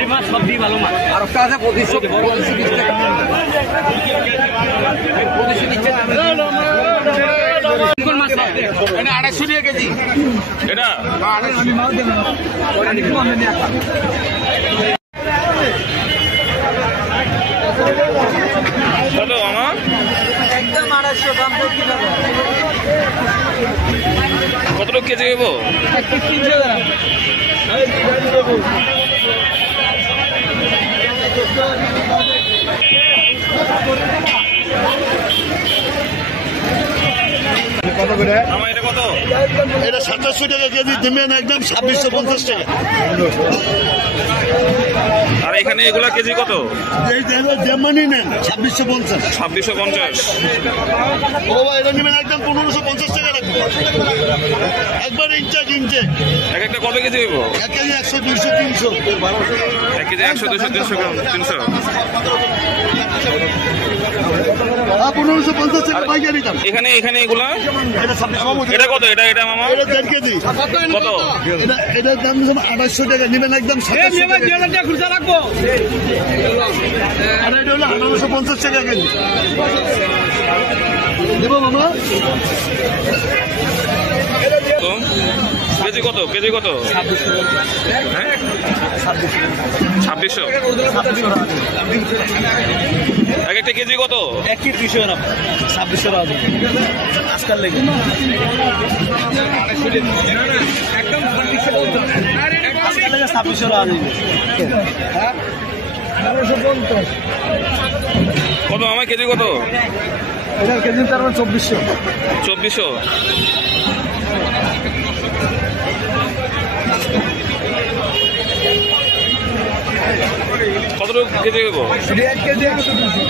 এই মাছ সবই ভালো মাছ। আর একটা আছে 2520 টাকা। 250 টাকা কেজি। এটা কত মামা? একদম 250 দাম করতে হবে। কত টাকা কেজি দেবো? 300 গ্রাম। কত করে? আমার এটা কত? এটা 2700 টাকা কেজি দেবেন, একদম 2650 টাকা। আর এখানে এগুলা কেজি কত? এই যেমনই নেন 2650। 2650। ও এটা নেবেন একদম 1550 টাকা রাখবো, একবার ইঞ্চে। এক একটা কত কেজি দেবো? 1 কেজি 100 200 300। 1 কেজি 100 200 300 গ্রাম 300। 1550 টাকা পাইকারি দাম। এখানে এগুলা এটা 2650। এটা কত? এটা মামা এটা 1.5 কেজি। কত? এটার দাম 2800 টাকা নেবেন, একদম 2700 টাকা। আর এটা হলো 1850 টাকা কেজি দেবো মামা। কেজি কত? কেজি কত? 2600। এক একটা কেজি কত? 1 কেজি 200 গ্রাম 2600 টাকা আজকাল লেগে একদম 2600 টাকা দিবে। কত আমার কেজি কত? এটার কেজি 2400। 2400। কত কেজি দেবো? 1 কেজি 100 200।